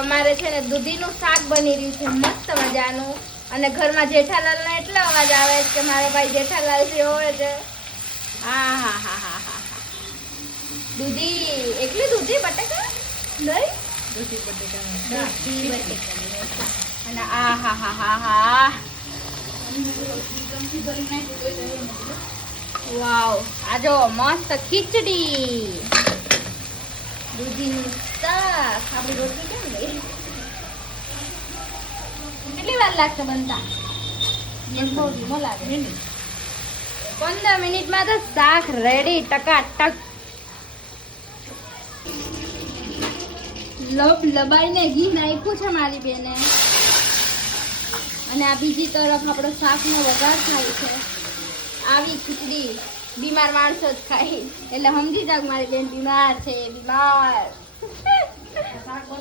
અમારે છે ને દૂધીનું શાક બની રહ્યું છે મસ્ત મજાનું અને ઘરમાં જેઠાલાલનો એટલો અવાજ આવે છે કે મારો ભાઈ જેઠાલાલ જે હોય છે હા હા હા હા હા દૂધી એકલી દૂધી બટેકા નહીં દૂધી બટેકા અને આ હા હા હા હા વાવ આ જો મસ્ત ખીચડી દૂધીનું શાક આપણી રોટલી કેમ ગઈ કેટલી વાર લાગશે બનતા બહુ ધીમો લાગે 15 મિનિટમાં તો શાક રેડી ટકાટક લબાઈને ઘી નાખ્યું છે મારી બેને અને આ બીજી તરફ આપણો શાકનો વઘાર થાય છે આવી ખીચડી બીમાર માણસો જ ખાય એટલે સમજી જાવ મારી બેન બીમાર છે બીમાર